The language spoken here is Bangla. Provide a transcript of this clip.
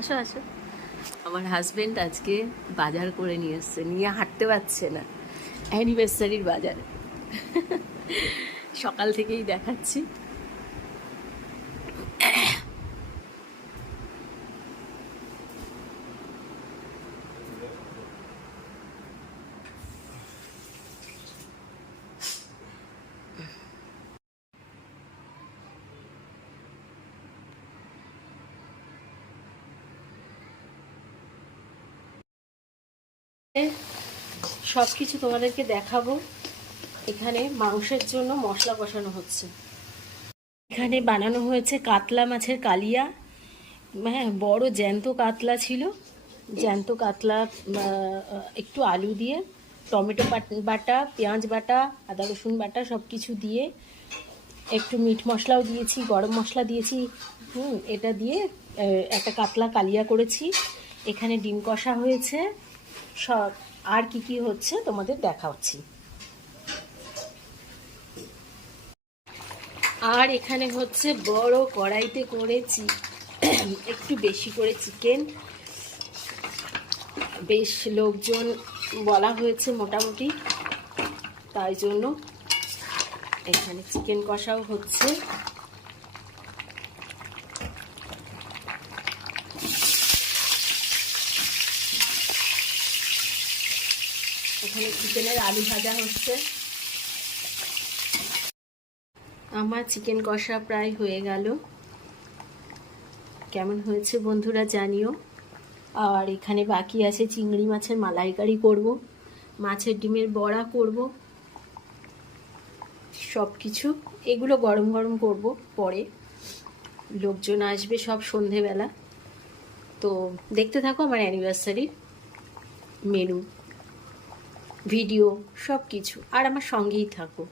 আসো আসো। আমার হাজবেন্ড আজকে বাজার করে নিয়ে এসছে, নিয়ে হাঁটতে পারছে না, অ্যানিভার্সারির বাজার। সকাল থেকেই দেখাচ্ছি। সব কিছু তোমাদেরকে দেখাবো। এখানে মাংসের জন্য মশলা কষানো হচ্ছে। এখানে বানানো হয়েছে কাতলা মাছের কালিয়া। হ্যাঁ, বড় জ্যান্ত কাতলা ছিল। জ্যান্ত কাতলা একটু আলু দিয়ে, টমেটো বাটা, পেঁয়াজ বাটা, আদা রসুন বাটা সব কিছু দিয়ে, একটু মিট মশলাও দিয়েছি, গরম মশলা দিয়েছি। এটা দিয়ে একটা কাতলা কালিয়া করেছি। এখানে ডিম কষা হয়েছে। সব আর কি কি হচ্ছে তোমাদের দেখাচ্ছি। আর এখানে হচ্ছে বড় কড়াইতে করেছি একটু বেশি করে চিকেন। বেশ লোকজন বলা হয়েছে মোটামুটি, তাই জন্য এখানে চিকেন কষাও হচ্ছে। এখানে চিকেনের আলু ভাজা হচ্ছে। আমার চিকেন কষা প্রায় হয়ে গেল। কেমন হয়েছে বন্ধুরা জানিও। আর এখানে বাকি আছে চিংড়ি মাছের মালাইকারি করব, মাছের ডিমের বড়া করব, সব কিছু এগুলো গরম গরম করব পরে। লোকজন আসবে সব সন্ধেবেলা। তো দেখতে থাকো আমার অ্যানিভার্সারির মেনু, ভিডিও, সব কিছু, আর আমার সঙ্গেই থাকো।